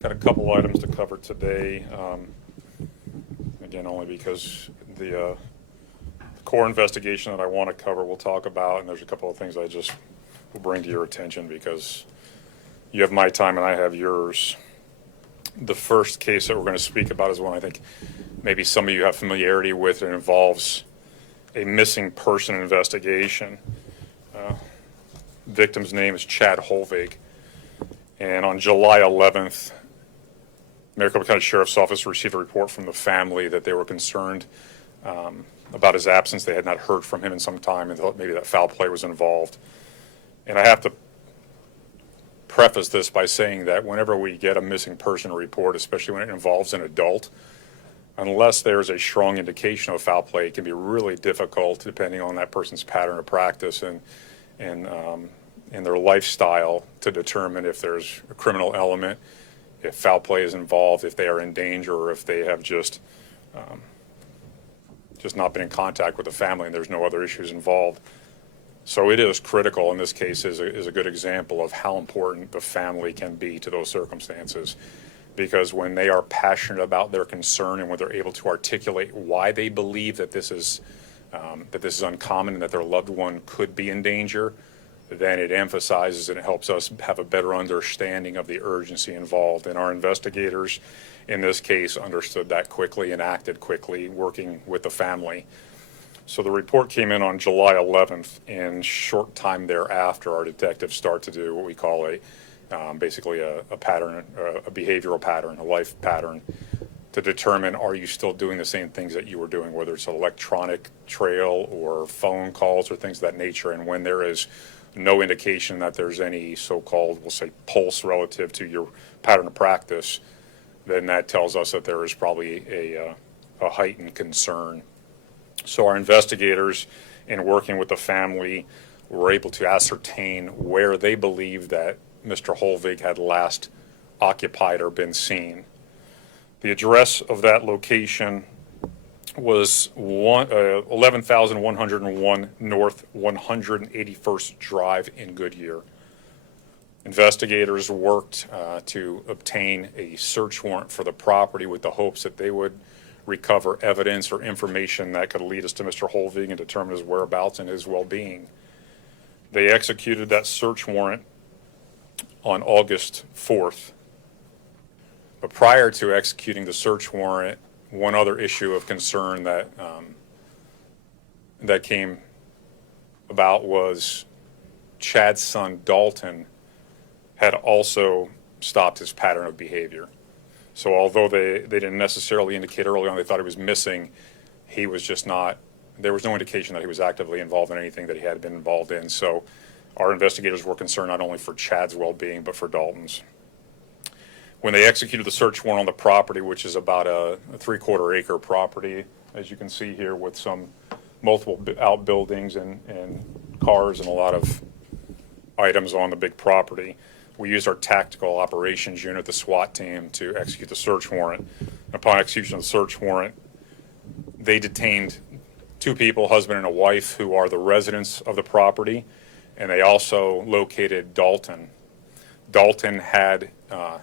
Got a couple items to cover today. Again, only because the core investigation that I want to cover we'll talk about, and there's a couple of things I just will bring to your attention because you have my time and I have yours. The first case that we're going to speak about is one I think maybe some of you have familiarity with. It involves a missing person investigation. Victim's name is Chad Holvig, and on July 11th, Maricopa County Sheriff's Office received a report from the family that they were concerned about his absence. They had not heard from him in some time and thought maybe that foul play was involved. And I have to preface this by saying that whenever we get a missing person report, especially when it involves an adult, unless there's a strong indication of foul play, it can be really difficult depending on that person's pattern of practice and their lifestyle to determine if there's a criminal element, if foul play is involved, if they are in danger, or if they have just not been in contact with the family and there's no other issues involved. So it is critical, and this case is a good example of how important the family can be to those circumstances. Because when they are passionate about their concern and when they're able to articulate why they believe that this is uncommon and that their loved one could be in danger, then it emphasizes and it helps us have a better understanding of the urgency involved. And our investigators in this case understood that quickly and acted quickly, working with the family. So the report came in on July 11th, and short time thereafter, our detectives start to do what we call basically a pattern, a behavioral pattern, a life pattern, to determine, are you still doing the same things that you were doing, whether it's an electronic trail or phone calls or things of that nature. And when there is no indication that there's any so-called, we'll say, pulse relative to your pattern of practice, then that tells us that there is probably a heightened concern. So our investigators, in working with the family, were able to ascertain where they believed that Mr. Holvig had last occupied or been seen. The address of that location was 11,101 North 181st Drive in Goodyear. Investigators worked to obtain a search warrant for the property with the hopes that they would recover evidence or information that could lead us to Mr. Holvig and determine his whereabouts and his well-being. They executed that search warrant on August 4th. But prior to executing the search warrant, one other issue of concern that came about was Chad's son Dalton had also stopped his pattern of behavior. So although they didn't necessarily indicate early on they thought he was missing, he was just not, there was no indication that he was actively involved in anything that he had been involved in. So our investigators were concerned not only for Chad's well-being, but for Dalton's. When they executed the search warrant on the property, which is about a 3/4 acre property, as you can see here, with some multiple outbuildings and cars and a lot of items on the big property, we used our tactical operations unit, the SWAT team, to execute the search warrant. Upon execution of the search warrant, they detained two people, husband and a wife, who are the residents of the property, and they also located Dalton. Dalton had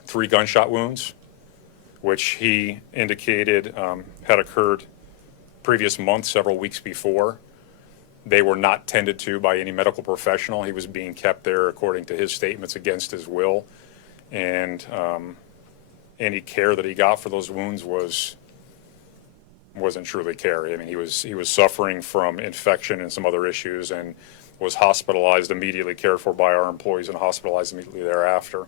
3 gunshot wounds, which he indicated had occurred previous month, several weeks before. They were not tended to by any medical professional. He was being kept there, according to his statements, against his will. And any care that he got for those wounds wasn't truly care. I mean, he was suffering from infection and some other issues, and was hospitalized immediately, cared for by our employees, and hospitalized immediately thereafter.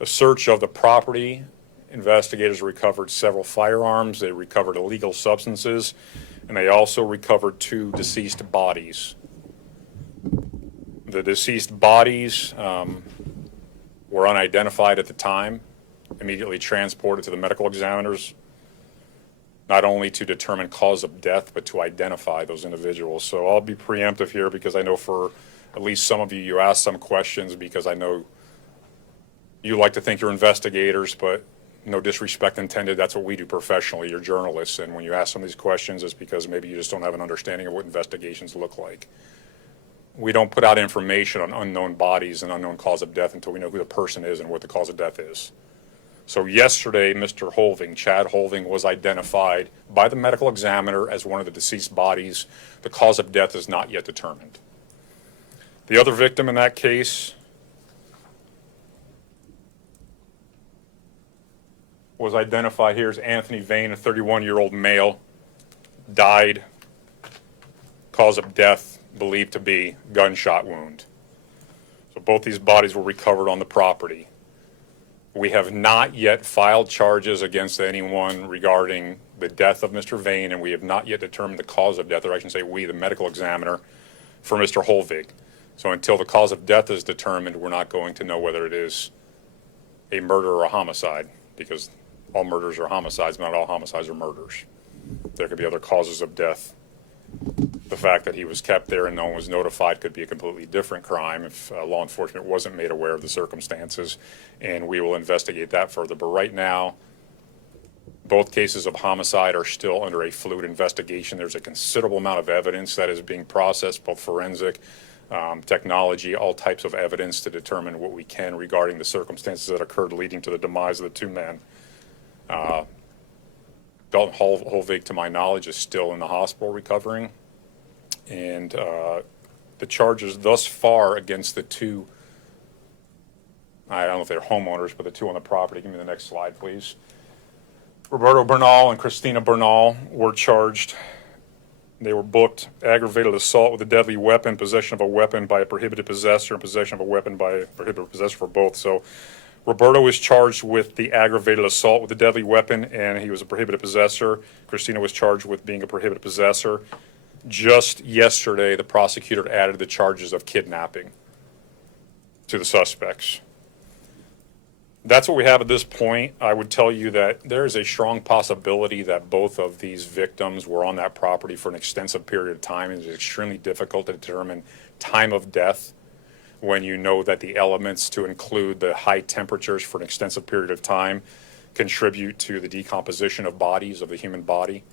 A search of the property, investigators recovered several firearms, they recovered illegal substances, and they also recovered 2 deceased bodies. The deceased bodies were unidentified at the time, immediately transported to the medical examiners, not only to determine cause of death, but to identify those individuals. So I'll be preemptive here because I know for at least some of you, you asked some questions because I know you like to think you're investigators, but no disrespect intended, that's what we do professionally. You're journalists, and when you ask some of these questions, it's because maybe you just don't have an understanding of what investigations look like. We don't put out information on unknown bodies and unknown cause of death until we know who the person is and what the cause of death is. So yesterday, Mr. Holving, Chad Holving, was identified by the medical examiner as one of the deceased bodies. The cause of death is not yet determined. The other victim in that case was identified here as Anthony Vane, a 31-year-old male, died. Cause of death believed to be gunshot wound. So both these bodies were recovered on the property. We have not yet filed charges against anyone regarding the death of Mr. Vane, and we have not yet determined the cause of death, or I should say we, the medical examiner, for Mr. Holvig. So until the cause of death is determined, we're not going to know whether it is a murder or a homicide, because all murders are homicides, not all homicides are murders. There could be other causes of death. The fact that he was kept there and no one was notified could be a completely different crime if law enforcement wasn't made aware of the circumstances, and we will investigate that further. But right now, both cases of homicide are still under a fluid investigation. There's a considerable amount of evidence that is being processed, both forensic, technology, all types of evidence to determine what we can regarding the circumstances that occurred leading to the demise of the two men. Dalton Holvig, to my knowledge, is still in the hospital recovering. And the charges thus far against the two, I don't know if they're homeowners, but the two on the property, give me the next slide, please. Roberto Bernal and Christina Bernal were charged. They were booked aggravated assault with a deadly weapon, possession of a weapon by a prohibited possessor, and possession of a weapon by a prohibited possessor for both. So Roberto was charged with the aggravated assault with a deadly weapon, and he was a prohibited possessor. Christina was charged with being a prohibited possessor. Just yesterday, the prosecutor added the charges of kidnapping to the suspects. That's what we have at this point. I would tell you that there is a strong possibility that both of these victims were on that property for an extensive period of time. It is extremely difficult to determine time of death when you know that the elements, to include the high temperatures for an extensive period of time, contribute to the decomposition of bodies, of the human body.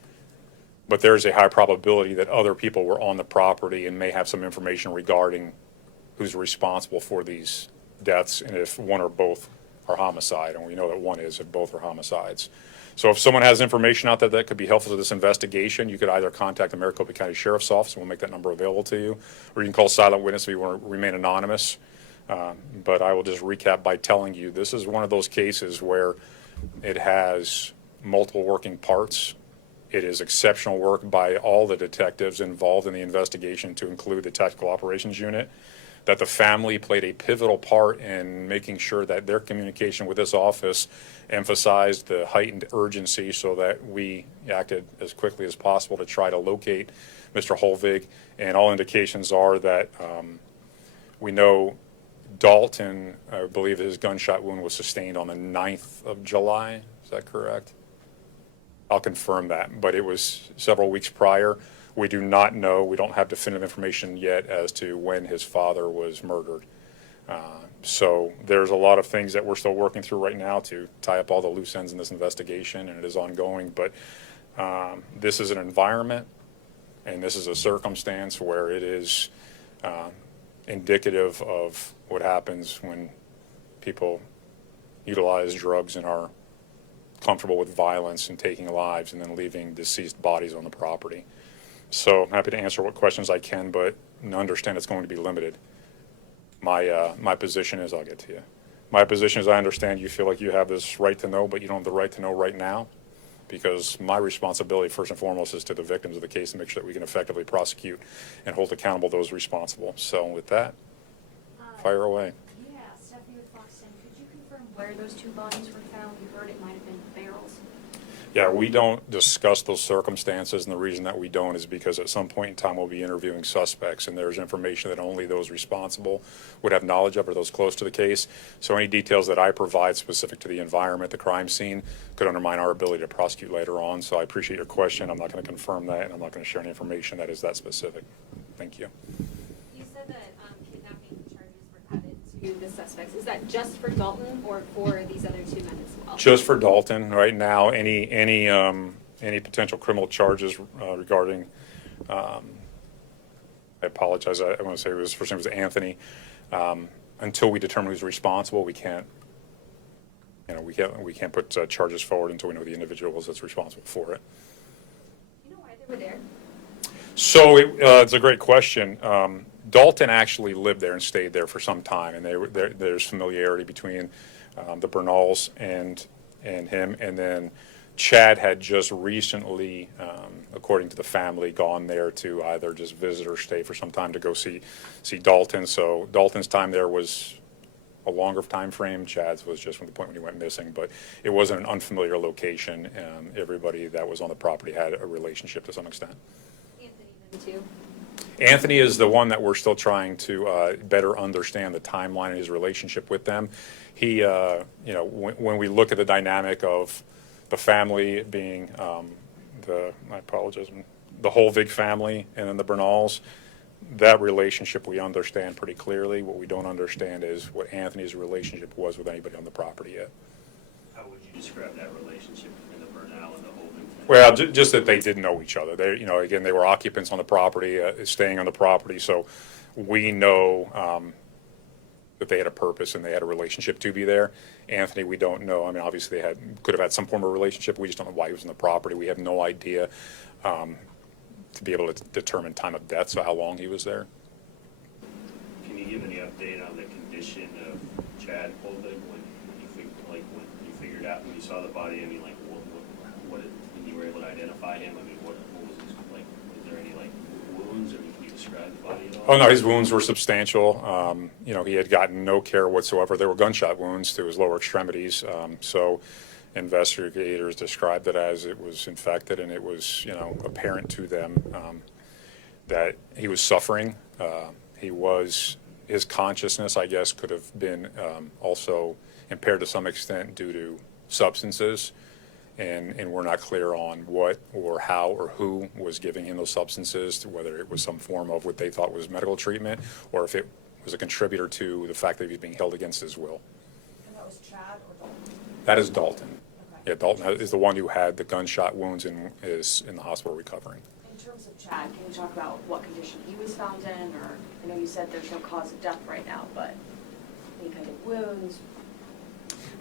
But there is a high probability that other people were on the property and may have some information regarding who's responsible for these deaths, and if one or both are homicide, and we know that one is if both are homicides. So if someone has information out there that could be helpful to this investigation, you could either contact the Maricopa County Sheriff's Office, and we'll make that number available to you, or you can call Silent Witness if you want to remain anonymous. But I will just recap by telling you this is one of those cases where it has multiple working parts. It is exceptional work by all the detectives involved in the investigation, to include the Tactical Operations Unit, that the family played a pivotal part in making sure that their communication with this office emphasized the heightened urgency, so that we acted as quickly as possible to try to locate Mr. Holvig. And all indications are that we know Dalton, I believe his gunshot wound was sustained on the 9th of July. Is that correct? I'll confirm that, but it was several weeks prior. We do not know, we don't have definitive information yet as to when his father was murdered. So there's a lot of things that we're still working through right now to tie up all the loose ends in this investigation, and it is ongoing. But this is an environment, and this is a circumstance where it is indicative of what happens when people utilize drugs and are comfortable with violence and taking lives and then leaving deceased bodies on the property. So I'm happy to answer what questions I can, but understand it's going to be limited. My position is, I'll get to you. My position is, I understand you feel like you have this right to know, but you don't have the right to know right now, because my responsibility first and foremost is to the victims of the case to make sure that we can effectively prosecute and hold accountable those responsible. So with that, fire away. Yeah, Stephanie with Fox 10, could you confirm where those two bodies were found? We heard it might have been barrels. Yeah, we don't discuss those circumstances, and the reason that we don't is because at some point in time we'll be interviewing suspects, and there's information that only those responsible would have knowledge of, or those close to the case. So any details that I provide specific to the environment, the crime scene, could undermine our ability to prosecute later on. So I appreciate your question. I'm not going to confirm that, and I'm not going to share any information that is that specific. Thank you. You said that kidnapping charges were added to the suspects. Is that just for Dalton or for these other two men as well? Just for Dalton right now. Any potential criminal charges regarding, I apologize, I want to say his first name was Anthony. Until we determine who's responsible, we can't we can't put charges forward until we know the individuals that's responsible for it. You know why they were there? So it's a great question. Dalton actually lived there and stayed there for some time, and there's familiarity between the Bernals and him. And then Chad had just recently, according to the family, gone there to either just visit or stay for some time to go see Dalton. So Dalton's time there was a longer time frame. Chad's was just from the point when he went missing, but it wasn't an unfamiliar location. Everybody that was on the property had a relationship to some extent. Anthony then too. Anthony is the one that we're still trying to better understand the timeline and his relationship with them. He, when we look at the dynamic of the family being the Holvig family and then the Bernals, that relationship we understand pretty clearly. What we don't understand is what Anthony's relationship was with anybody on the property yet. How would you describe that relationship between the Bernal and the Holvig family? Well, just that they didn't know each other. They, again, they were occupants on the property, staying on the property, so we know that they had a purpose and they had a relationship to be there. Anthony, we don't know. I mean, obviously they could have had some form of relationship. We just don't know why he was on the property. We have no idea to be able to determine time of death, so how long he was there. Can you give any update on the condition of Chad Holvig when you figured out, when you saw the body? I mean, like, when you were able to identify him? I mean, what was his, like, was there any, like, wounds, or can you describe the body at all? Oh, no, his wounds were substantial. He had gotten no care whatsoever. There were gunshot wounds to his lower extremities. So investigators described it as it was infected, and it was, apparent to them that he was suffering. His consciousness, I guess, could have been also impaired to some extent due to substances. And we're not clear on what or how or who was giving him those substances, whether it was some form of what they thought was medical treatment, or if it was a contributor to the fact that he was being held against his will. And that was Chad or Dalton? That is Dalton. Okay. Yeah, Dalton is the one who had the gunshot wounds and is in the hospital recovering. In terms of Chad, can you talk about what condition he was found in? Or, I know you said there's no cause of death right now, but any kind of wounds?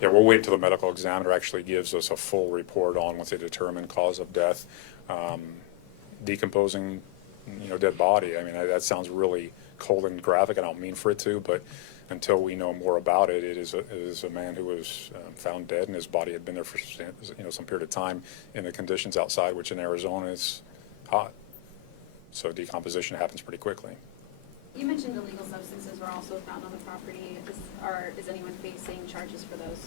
Yeah, we'll wait until the medical examiner actually gives us a full report on, once they determine cause of death. Decomposing, dead body. I mean, that sounds really cold and graphic. I don't mean for it to, but until we know more about it, it is a man who was found dead, and his body had been there for some period of time in the conditions outside, which in Arizona is hot. So decomposition happens pretty quickly. You mentioned illegal substances were also found on the property. Is anyone facing charges for those?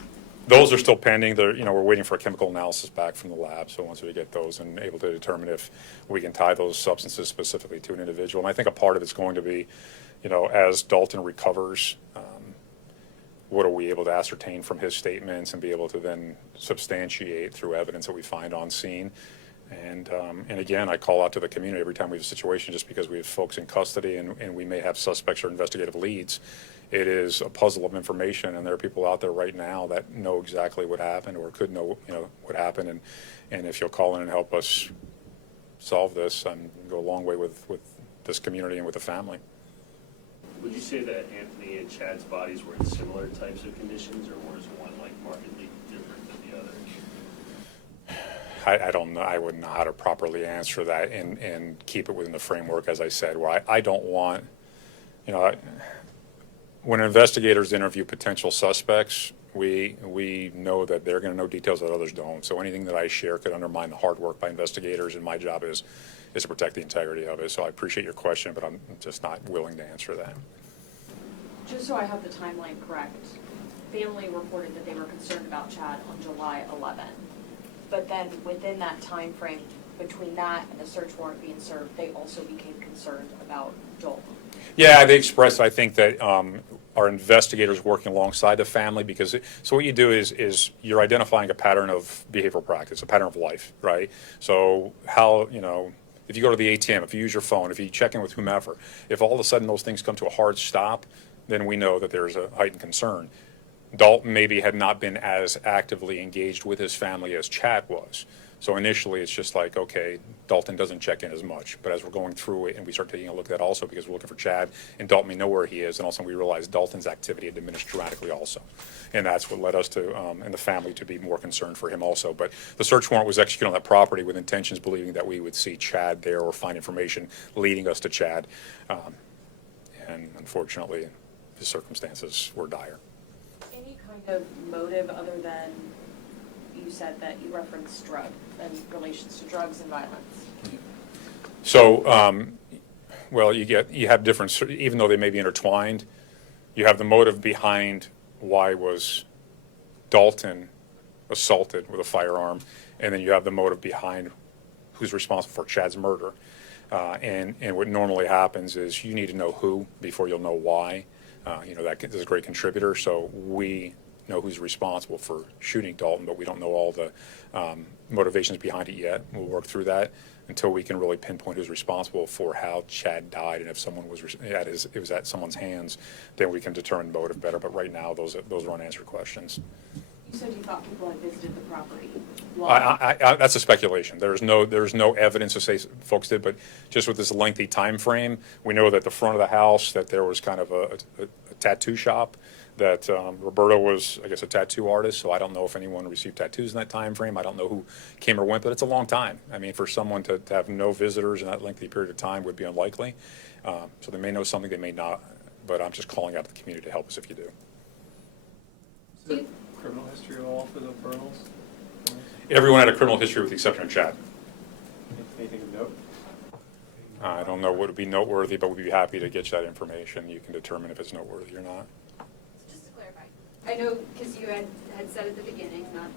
Those are still pending. We're waiting for a chemical analysis back from the lab. So once we get those and able to determine if we can tie those substances specifically to an individual. And I think a part of it's going to be, as Dalton recovers, what are we able to ascertain from his statements and be able to then substantiate through evidence that we find on scene. And again, I call out to the community every time we have a situation, just because we have folks in custody and we may have suspects or investigative leads. It is a puzzle of information, and there are people out there right now that know exactly what happened or could know, what happened. And if you'll call in and help us solve this, go a long way with this community and with the family. Would you say that Anthony and Chad's bodies were in similar types of conditions, or was one like markedly different than the other? I don't know. I wouldn't know how to properly answer that and keep it within the framework, as I said, where I don't want, when investigators interview potential suspects, we know that they're going to know details that others don't. So anything that I share could undermine the hard work by investigators, and my job is to protect the integrity of it. So I appreciate your question, but I'm just not willing to answer that. Just so I have the timeline correct, family reported that they were concerned about Chad on July 11th. But then within that time frame, between that and the search warrant being served, they also became concerned about Joel. Yeah, they expressed, I think, that our investigators working alongside the family, because so what you do is you're identifying a pattern of behavioral practice, a pattern of life, right? So how, if you go to the ATM, if you use your phone, if you check in with whomever, if all of a sudden those things come to a hard stop, then we know that there's a heightened concern. Dalton maybe had not been as actively engaged with his family as Chad was. So initially, it's just like, okay, Dalton doesn't check in as much. But as we're going through it and we start taking a look at that also, because we're looking for Chad, and Dalton, we know where he is, and all of a sudden we realize Dalton's activity had diminished dramatically also. And that's what led us to, and the family, to be more concerned for him also. But the search warrant was executed on that property with intentions believing that we would see Chad there or find information leading us to Chad. And unfortunately, the circumstances were dire. Any kind of motive other than, you said that you referenced drug and relations to drugs and violence? So, well, you have different, even though they may be intertwined, you have the motive behind why was Dalton assaulted with a firearm, and then you have the motive behind who's responsible for Chad's murder. And what normally happens is you need to know who before you'll know why. That is a great contributor. So we know who's responsible for shooting Dalton, but we don't know all the motivations behind it yet. We'll work through that until we can really pinpoint who's responsible for how Chad died, and if someone was it was at someone's hands, then we can determine motive better. But right now, those are unanswered questions. You said you thought people had visited the property. That's a speculation. There's no evidence to say folks did, but just with this lengthy time frame, we know that the front of the house, that there was kind of a tattoo shop, that Roberto was, I guess, a tattoo artist, so I don't know if anyone received tattoos in that time frame. I don't know who came or went, but it's a long time. I mean, for someone to have no visitors in that lengthy period of time would be unlikely. So they may know something, they may not, but I'm just calling out to the community to help us if you do. Is there criminal history at all for the Bernals? Everyone had a criminal history with the exception of Chad. Anything of note? I don't know what would be noteworthy, but we'd be happy to get you that information. You can determine if it's noteworthy or not. Just to clarify, I know, because you had said at the beginning, not,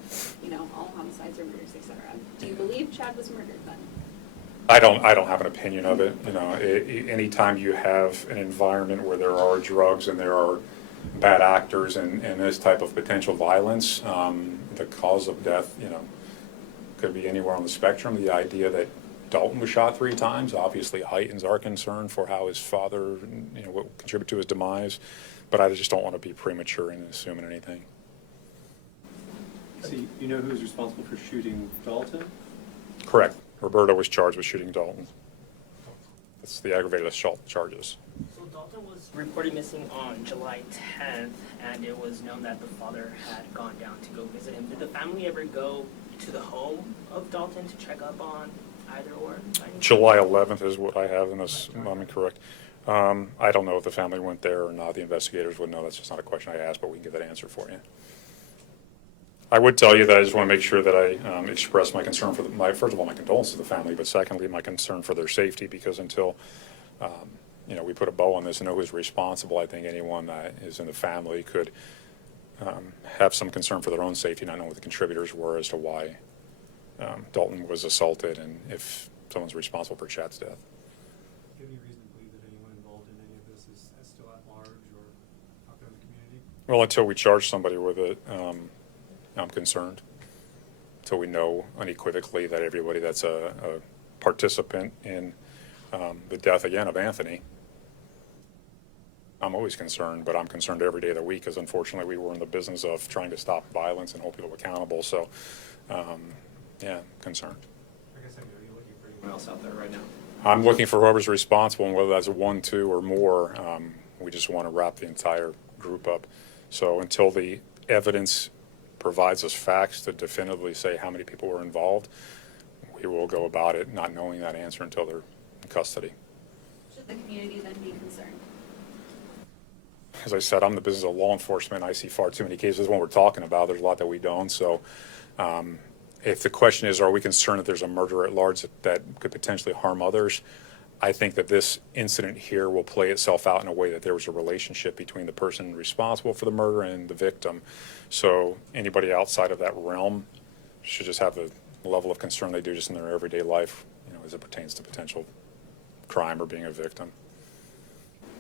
all homicides or murders, et cetera. Do you believe Chad was murdered then? I don't have an opinion of it. Anytime you have an environment where there are drugs and there are bad actors and this type of potential violence, the cause of death, could be anywhere on the spectrum. The idea that Dalton was shot 3 times obviously heightens our concern for how his father, what contributed to his demise. But I just don't want to be premature in assuming anything. So you know who's responsible for shooting Dalton? Correct. Roberto was charged with shooting Dalton. That's the aggravated assault charges. So Dalton was reported missing on July 10th, and it was known that the father had gone down to go visit him. Did the family ever go to the home of Dalton to check up on either or? July 11th is what I have in this, I'm incorrect. I don't know if the family went there or not. The investigators would know. That's just not a question I asked, but we can get that answer for you. I would tell you that I just want to make sure that I express my concern for first of all, my condolences to the family, but secondly, my concern for their safety, because until we put a bow on this and know who's responsible, I think anyone that is in the family could have some concern for their own safety, not knowing what the contributors were as to why Dalton was assaulted and if someone's responsible for Chad's death. Do you have any reason to believe that anyone involved in any of this is still at large or out there in the community? Well, until we charge somebody with it, I'm concerned. Until we know unequivocally that everybody that's a participant in the death, again, of Anthony, I'm always concerned, but I'm concerned every day of the week, because unfortunately we were in the business of trying to stop violence and hold people accountable. So, concerned. I guess I know you're looking for anyone else out there right now. I'm looking for whoever's responsible, and whether that's 1, 2, or more, we just want to wrap the entire group up. So until the evidence provides us facts to definitively say how many people were involved, we will go about it not knowing that answer until they're in custody. Should the community then be concerned? As I said, I'm in the business of law enforcement. I see far too many cases when we're talking about. There's a lot that we don't. So if the question is, are we concerned that there's a murder at large that could potentially harm others, I think that this incident here will play itself out in a way that there was a relationship between the person responsible for the murder and the victim. So anybody outside of that realm should just have the level of concern they do just in their everyday life, as it pertains to potential crime or being a victim.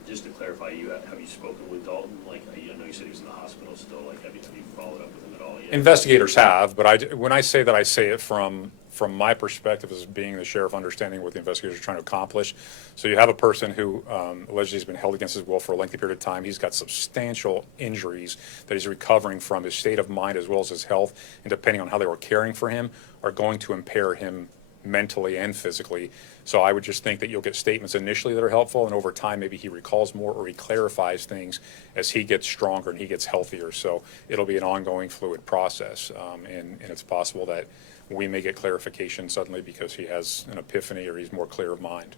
Just to clarify, have you spoken with Dalton? Like, I know you said he was in the hospital still. Like, have you followed up with him at all yet? Investigators have, but when I say that, I say it from from my perspective as being the sheriff, understanding what the investigators are trying to accomplish. So you have a person who allegedly has been held against his will for a lengthy period of time. He's got substantial injuries that he's recovering from. His state of mind as well as his health, and depending on how they were caring for him, are going to impair him mentally and physically. So I would just think that you'll get statements initially that are helpful, and over time maybe he recalls more or he clarifies things as he gets stronger and he gets healthier. So it'll be an ongoing fluid process, and it's possible that we may get clarification suddenly because he has an epiphany or he's more clear of mind.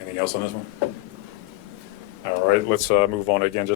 Anything else on this one? All right, let's move on again.